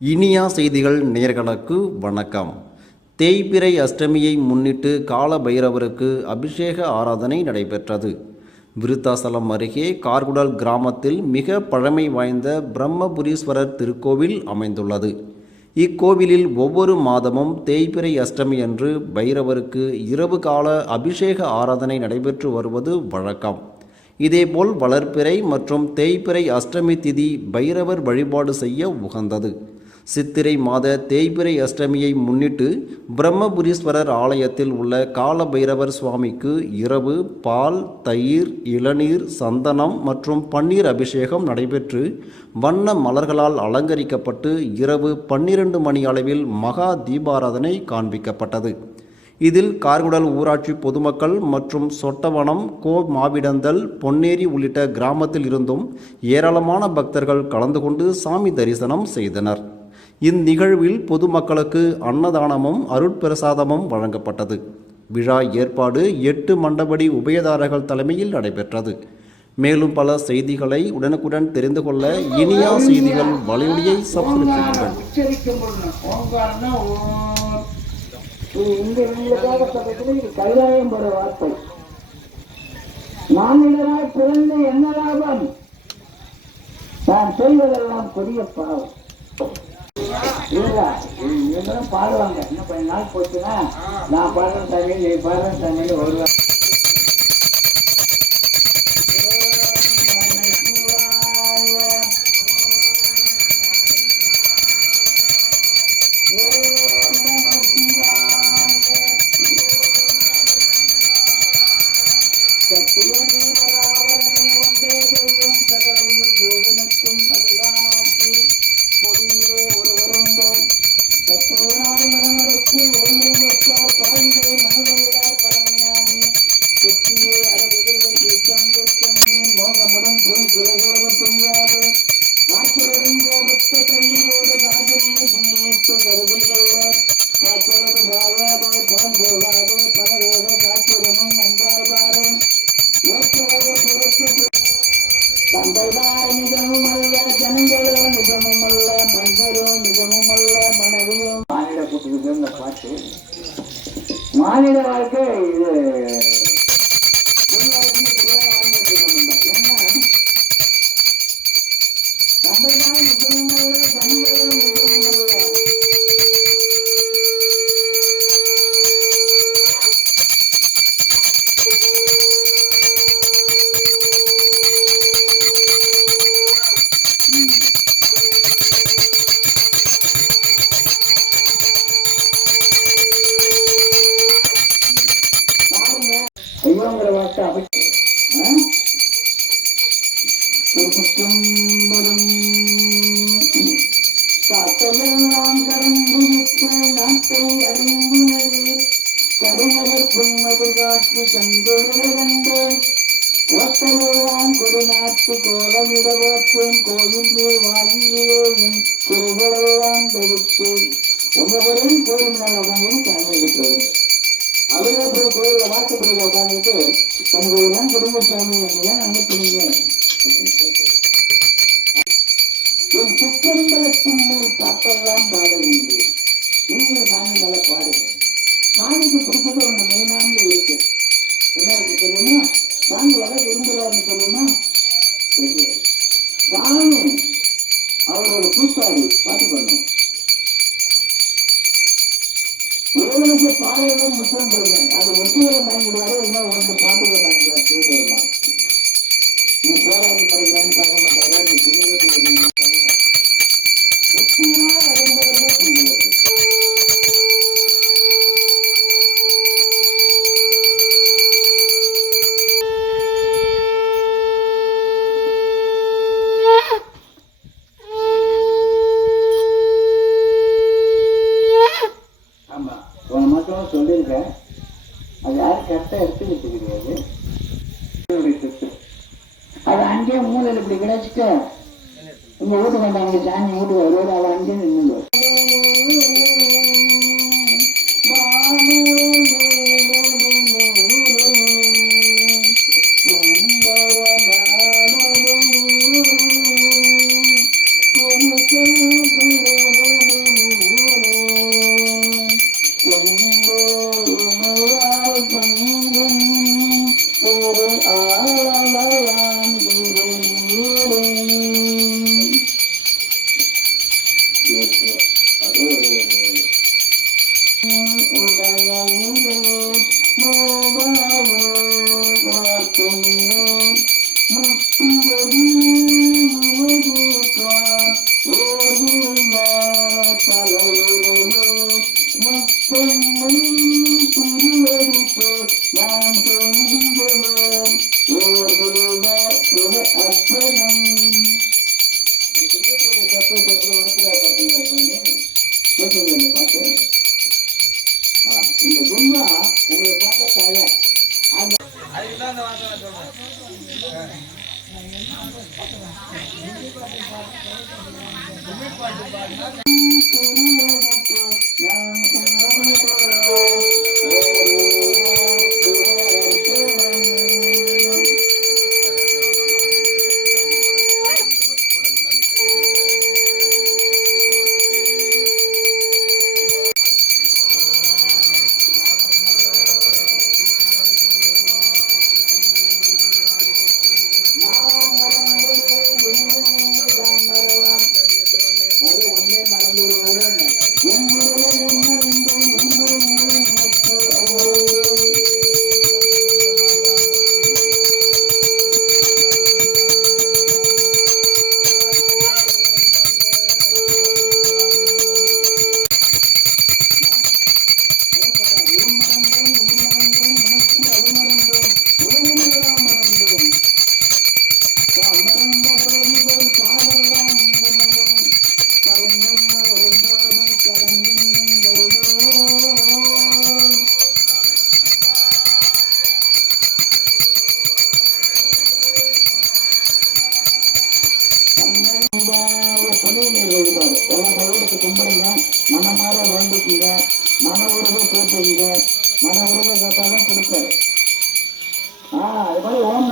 இனியா செய்திகள் நேர்களுக்கு வணக்கம். தேய்பிறை அஷ்டமியை முன்னிட்டு கால பைரவருக்கு அபிஷேக ஆராதனை நடைபெற்றது. விருத்தாசலம் அருகே கார்குடல் கிராமத்தில் மிக பழமை வாய்ந்த பிரம்மபுரீஸ்வரர் திருக்கோவில் அமைந்துள்ளது. இக்கோவிலில் ஒவ்வொரு மாதமும் தேய்பிறை அஷ்டமி அன்று பைரவருக்கு இரவு கால அபிஷேக ஆராதனை நடைபெற்று வருவது வழக்கம். இதேபோல் வளர்ப்பிறை மற்றும் தேய்பிறை அஷ்டமி திதி பைரவர் வழிபாடு செய்ய உகந்தது. சித்திரை மாத தேய்பிரை அஷ்டமியை முன்னிட்டு பிரம்மபுரீஸ்வரர் ஆலயத்தில் உள்ள கால பைரவர் சுவாமிக்கு இரவு பால் தயிர் இளநீர் சந்தனம் மற்றும் பன்னீர் அபிஷேகம் நடைபெற்று வண்ண மலர்களால் அலங்கரிக்கப்பட்டு இரவு பன்னிரண்டு மணி அளவில் மகா தீபாராதனை காண்பிக்கப்பட்டது. இதில் கார்குடல் ஊராட்சி பொதுமக்கள் மற்றும் சொட்டவனம் கோ மாவிடந்தல் பொன்னேரி உள்ளிட்ட கிராமத்தில் இருந்தும் ஏராளமான பக்தர்கள் கலந்து கொண்டு சாமி தரிசனம் செய்தனர். இந்நிகழ்வில் பொதுமக்களுக்கு அன்னதானமும் அருட்பிரசாதமும் வழங்கப்பட்டது. விழா ஏற்பாடு எட்டு மண்டபடி உபயதாரர்கள் தலைமையில் நடைபெற்றது. மேலும் பல செய்திகளை உடனுக்குடன் தெரிந்து கொள்ள இனியா செய்திகள் வலையொலியை சப்ஸ்கிரைப் மாநிலராய் பிறந்து என்ன லாபம் நான் செய்வதெல்லாம் பெரிய பாவம் இல்லை இவங்களும் பாடுவாங்க. இன்னும் கொஞ்ச நாள் போச்சுன்னா நான் பாடுறேன் தமிழ் நீ பாடுறேன் தமிழ் ஒரு கோட்டையெல்லாம் கொடுநாட்டு கோலமிட பார்த்தேன் மேல் வாயிலே என் குறைகளெல்லாம் தடுத்தேன் ஒவ்வொருவரையும் கோயில் மேல் உட்காந்து தாங்க அவரே போய் கோயில வாசப்படியில் உட்காந்துட்டு உங்களெல்லாம் குடும்பசாமி ஏன் அனுப்புனீங்க. அப்படின்னு என் சித்திரங்களுக்கு மேல் பாட்டெல்லாம் பாடுகின்றேன் நீங்கள் சாமி மேல பாடுங்க சாமிக்கு பிடிச்சது ஒன்று மெயினானது இருக்கு. என்ன இருக்கு தெரியுமா? சாமி வர விரும்புகிறாருன்னு சொல்லுமா தெரியாது சாமி அவரோட கூட்டாளி பாட்டு பண்ணும் இறைவனுக்கு பாடலும் முற்றம் கொடுங்க அது முத்திரம் வாங்கிடுவாரு இன்னும் ஒன்று பாட்டுகளை வாங்கிடுவார் சிவபெருமா நீ போராடி படிக்கலான்னு பார்க்க மாட்டாரா நீ புனிதத்தை வருவீங்க ஒற்றினால் மாதம் அது யாரும் கரெக்டாக எடுத்துக்கிட்டு கிடையாது அது அங்கேயே மூலையில் இப்படி கிடைச்சிட்டு உங்கள் வீட்டுக்கு வந்தாங்க சாமி வீட்டுக்கு வருவாரு அவள் அங்கேயே நின்று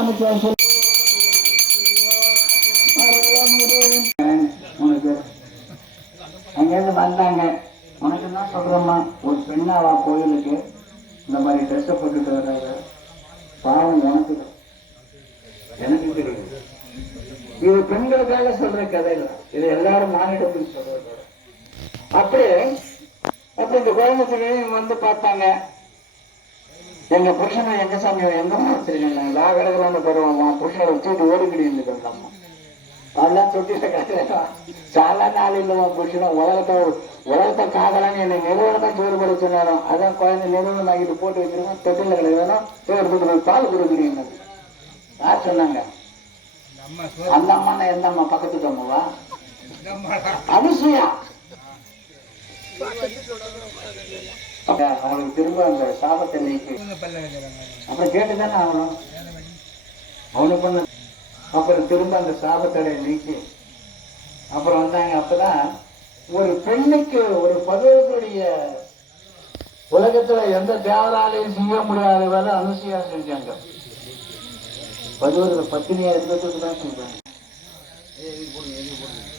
நமக்கு சொல். உனக்கு. அங்கேருந்து வந்தாங்க. உனக்கு என்ன சொல்றோம்மா? ஒரு பெண்ணாவா கோயிலுக்கு. இந்த மாதிரி ட்ரெஸ்ஸை போட்டுட்டு வர்றாரு பாவம் உனக்கு எனக்கு இது பெண்களுக்காக சொல்ற கதை இல்லை. இது எல்லாரும் மாநிலத்துக்கு சொல்றது. அப்படியே அப்ப இந்த கோயம்புத்தூர் வந்து பார்த்தாங்க. எங்கள் புருஷனை எங்க சாமி எங்க வச்சிருக்கீங்க லா கிடக்குறான்னு பருவமா. புருஷனை வச்சுட்டு ஓடிக்கிட்டு இருந்துட்டு வந்தோம்மா அதெல்லாம் தொட்டில கட்டுறேன் சாலா நாள் இல்லைம்மா புருஷனை. உலகத்தை உலகத்தை காதலான்னு என்னை நிறுவனம் சோறு போட சொன்னாரோ அதான் குழந்தை நிறுவனம் ஆகிட்டு போட்டு வச்சிருக்கோம். தொட்டில கிடக்குறோம் சோறு போட்டு பால் கொடுக்குறீங்க யார் சொன்னாங்க? அந்த அம்மா எந்த அம்மா? பக்கத்துக்கு அம்மாவா? அனுசுயா. அவனுக்கு திரும்ப அந்த சாபத்தை நீக்கி. அப்புறம் கேட்டுதானே ஆகணும்? அவனுக்கு பண்ண அப்புறம் திரும்ப அந்த சாபத்தடை நீக்கி. அப்புறம் வந்தாங்க. அப்பதான் ஒரு பெண்ணுக்கு ஒரு பருவத்துடைய உலகத்துல எந்த தேவராலையும் செய்ய முடியாத வேலை அனுசியா செஞ்சாங்க. பருவத்துல பத்தினியா இருந்ததுக்கு தான் செஞ்சாங்க.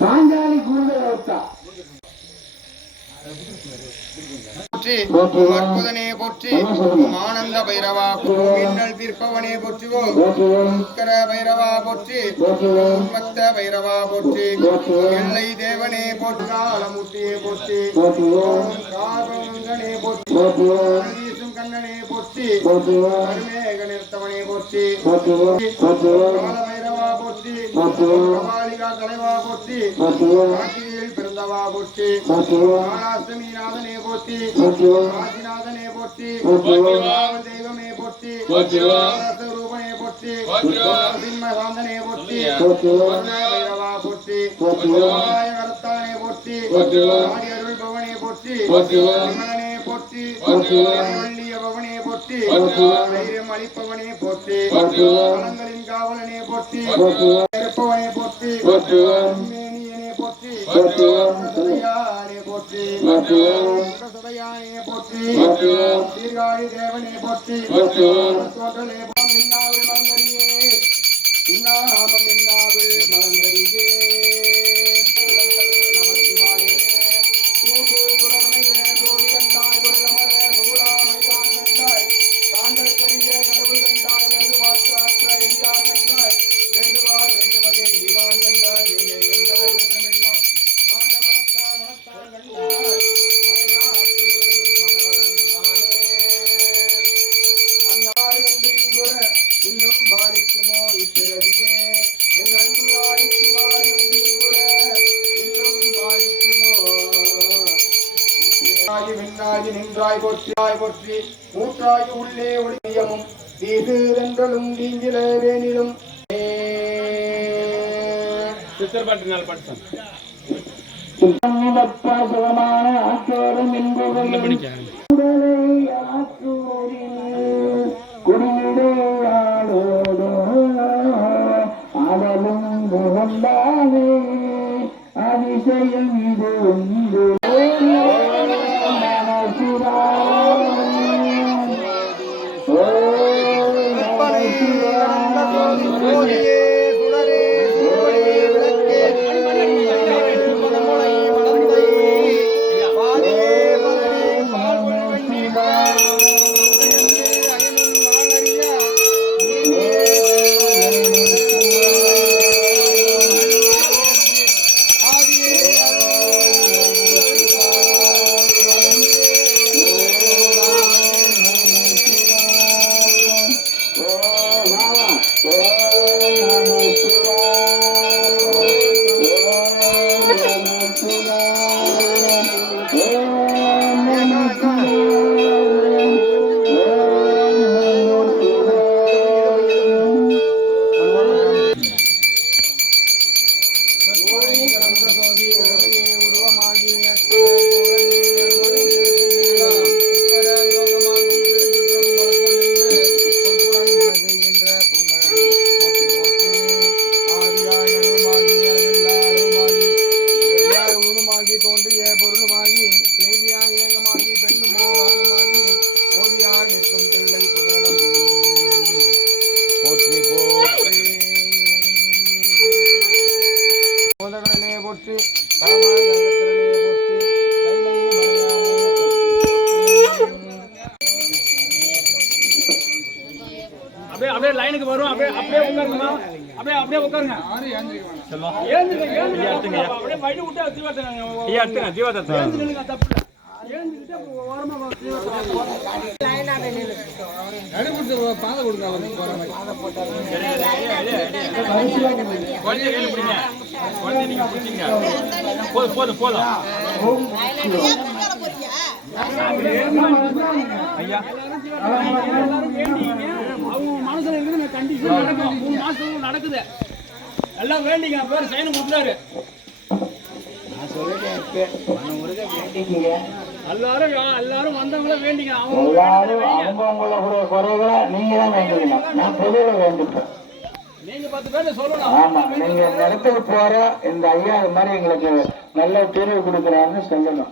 பாஞ்சாலி அவத்தா போற்றி அற்புதனே போற்றி ஆனந்த பைரவா மின்னல் தீர்ப்பவனே போற்றுவோம். உக்கர பைரவா போற்றி உன்மத்த பைரவா போற்றி எல்லை தேவனே போற்றி காலமூர்த்தியே போற்றி காரணங்கனே போற்றி கண்ணனே போற்றி கருமேக நிறுத்தவனே போற்றி கால பைரவா போற்றி கபாலிகா தலைவா போற்றி பிறந்தவா போற்றி காலாஷ்டமி நாதனே போற்றி காசிநாதனே போற்றி தெய்வமே போற்றி ரூபனே போற்றி சிம்ம சாந்தனே போற்றி பைரவா போற்றி கருத்தானே போற்றி அருள் பவனே போற்றி விமலனே போற்றி வள்ளிய பவனே போற்றி தைரியம் அளிப்பவனே போற்றி மனங்களின் காவலனே போற்றி இருப்பவனே போற்றி போற்றி சதையானே போற்றி சதையானே போற்றி சீர்காழி தேவனே போற்றி. இன்னாவில் மறந்தறியே விண்ணாகி நின்றாய் போற்றியாய் போற்றி ஊற்றாகி உள்ளே ஒளியமும் இது வென்றலும் நீங்கில வேணிலும் பாசகமான ஆற்றோடும் என்பவர்கள் வரும். அப்படியே அப்படியே உட்காருங்கம்மா. அப்படியே அப்படியே உட்காருங்க. ஏந்துங்க ஏந்துங்க அப்படியே வழி விட்டு தீவாத்தங்க ஐயா எடுத்துங்க தீவாத்தத்தை ஏந்து நில்லுங்க தப்பு இல்லை. ஏந்துக்கிட்டு அப்புறம் ஓரமா வா, தீவாத்தம். குழந்தைய கையில பிடிங்க குழந்தைய நீங்க பிடிச்சிங்க போதும் போதும். போதும் ஐயா. எல்லாரும் வேண்டிங்க அவங்க மனசுல இருக்குது கண்டிப்பா நடக்கும் மூணு நடக்குது எல்லாம் வேண்டிங்க பேர் சைன் கொடுத்தாரு எல்லாரும் எல்லாரும் வந்தவங்கள வேண்டிங்க அவங்க எல்லாரும் அவங்கவுங்களுடைய குறைகளை நீங்க தான் வேண்டிக்கணும். நான் பொதுவில் வேண்டிப்பேன். நீங்க பத்து பேர்ல சொல்லணும். ஆமா நீங்க இடத்துக்கு போற இந்த ஐயா இது மாதிரி எங்களுக்கு நல்ல தீர்வு கொடுக்குறாருன்னு சொல்லணும்.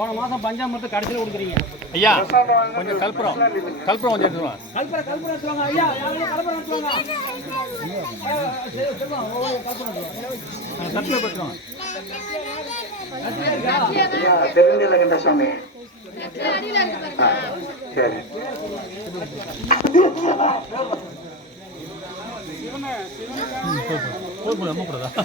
போன மாசம் பஞ்சாமரத்தை கடைசியில் கொடுக்குறீங்க. ஐயா கொஞ்சம் கல்புரம் கல்புரம் கொஞ்சம் எடுத்துருவாங்க கல்பரை கல்பரை எடுத்துவாங்க ஐயா யாரையும் கல்பரை எடுத்துவாங்க தட்டில் பெற்றுவாங்க தெரிஞ்சில்லைங்க சாமி ஆ, சரி போதும் நம்ம கூடாதா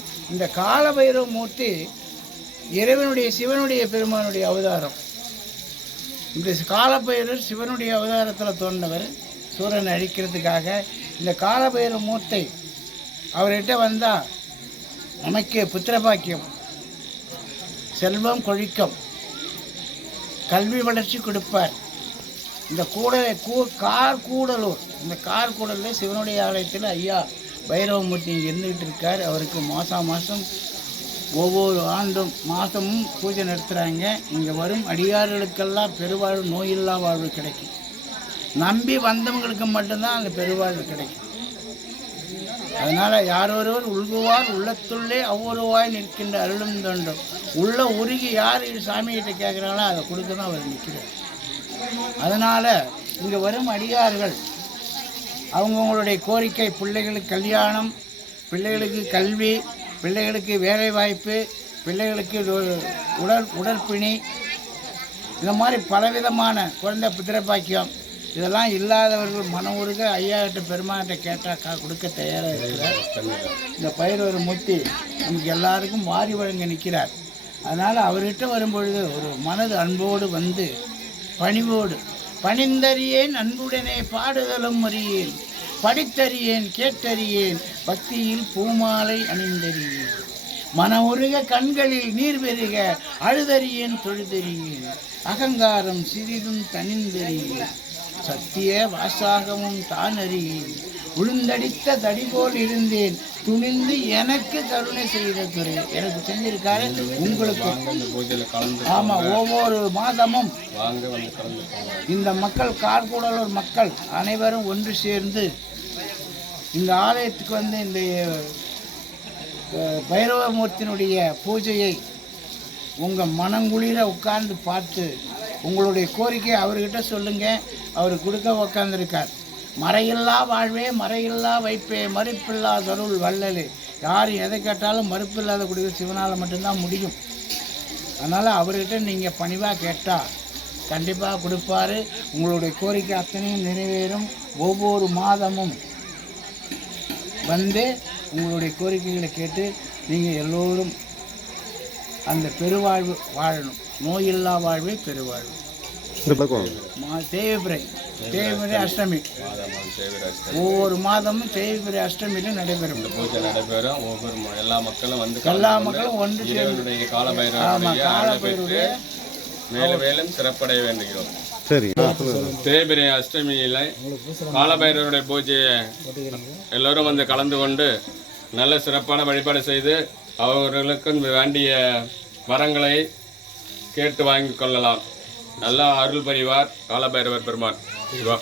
இந்த காலபைரவ மூர்த்தி இறைவனுடைய சிவனுடைய பெருமானுடைய அவதாரம். இந்த காலபைரவர் சிவனுடைய அவதாரத்தில் தோன்றவர் சூரனை அழிக்கிறதுக்காக இந்த காலபைரவ மூர்த்தை அவர்கிட்ட வந்தால் நமக்கு புத்திரபாக்கியம் செல்வம் கொழிக்கம் கல்வி வளர்ச்சி கொடுப்பார். இந்த கூடலை கூ கார் கூடலூர் இந்த கார் கூடலில் சிவனுடைய ஆலயத்தில் ஐயா பைரவமூர்த்தி இங்கே இருந்துகிட்டு இருக்கார். அவருக்கு மாதம் மாதம் ஒவ்வொரு ஆண்டும் மாதமும் பூஜை நடத்துகிறாங்க இங்கே வரும் அடியார்களுக்கெல்லாம் பெருவாழ்வு நோயில்லா வாழ்வு கிடைக்கும். நம்பி வந்தவங்களுக்கு மட்டும்தான் அந்த பெருவாழ்வு கிடைக்கும். அதனால் யாரொருவர் உள்குவார் உள்ளத்துள்ளே அவ்வொருவாய் நிற்கின்ற அருளும் தோன்றும். உள்ள உருகி யார் சாமிகிட்ட கேட்குறாங்களோ அதை கொடுக்க தான் அவர் நிற்கிறார். அதனால் இங்கே வரும் அடியார்கள் அவங்கவுங்களுடைய கோரிக்கை பிள்ளைகளுக்கு கல்யாணம் பிள்ளைகளுக்கு கல்வி பிள்ளைகளுக்கு வேலைவாய்ப்பு பிள்ளைகளுக்கு உடல் உடற்பிணி இந்த மாதிரி பலவிதமான குழந்தை புத்திரப்பாக்கியம் இதெல்லாம் இல்லாதவர்கள் மன உருக ஐயா பெருமாகிட்ட கேட்டால் கா கொடுக்க தயாராக இருக்கிறார். இந்த பயிர் ஒரு முத்தி நமக்கு எல்லாருக்கும் வாரி வழங்க நிற்கிறார் அதனால் அவர்கிட்ட வரும்பொழுது ஒரு மனது அன்போடு வந்து பணிவோடு பணிந்தறியேன் அன்புடனே பாடுதலும் அறியேன் படித்தறியேன் கேட்டறியேன் பக்தியில் பூமாலை அணிந்தறியேன். மன உருக கண்களில் நீர் பெருக அழுதறியேன் தொழுதறியேன். அகங்காரம் சிறிதும் தனிந்தறியேன் சத்திய வாசாகமும் தான் அறியேன் உளுந்தடித்த தடி போல் இருந்தேன். துணிந்து எனக்கு கருணை செய்த துறை. எனக்கு செஞ்சிருக்காரு உங்களுக்கு. ஆமா ஒவ்வொரு மாதமும் இந்த மக்கள் கார்கூடலூர் மக்கள் அனைவரும் ஒன்று சேர்ந்து இந்த ஆலயத்துக்கு வந்து இந்த பைரவமூர்த்தினுடைய பூஜையை உங்கள் மனங்குளிர உட்கார்ந்து பார்த்து உங்களுடைய கோரிக்கை அவர்கிட்ட சொல்லுங்க. அவர் கொடுக்க உக்காந்துருக்கார் மறையில்லா வாழ்வே மறையில்லா வைப்பே மறுப்பில்லா தருள் வள்ளலே. யார் எதை கேட்டாலும் மறுப்பில்லாத கொடுக்க சிவனால் மட்டும்தான் முடியும். அதனால் அவர்கிட்ட நீங்கள் பணிவாக கேட்டால் கண்டிப்பாக கொடுப்பாரு. உங்களுடைய கோரிக்கை அத்தனையும் நிறைவேறும். ஒவ்வொரு மாதமும் வந்து உங்களுடைய கோரிக்கைகளை கேட்டு நீங்கள் எல்லோரும் அந்த பெருவாழ்வு வாழணும். நோயில்லா வாழ்வே பெருவாழ்வு. மா தேவிபிரை தேவிபிரை அஷ்டமி. ஒவ்வொரு மாதமும் தேவிபிரை அஷ்டமியிலும் நடைபெறும். பூஜை நடைபெறும். ஒவ்வொரு எல்லா மக்களும் வந்து எல்லா மக்களும் ஒன்று சேர்ந்து காலபைரவருடைய மேலும் மேலும் சிறப்படைய வேண்டுகிறோம். சரி. தேய்பிரை அஷ்டமியில காலபைரவருடைய பூஜையை எல்லோரும் வந்து கலந்து கொண்டு நல்ல சிறப்பான வழிபாடு செய்து அவர்களுக்கு வேண்டிய வரங்களை கேட்டு வாங்கிக் கொள்ளலாம். நல்லா அருள் பணிவார் காலபைரவர் பெருமான். சிவா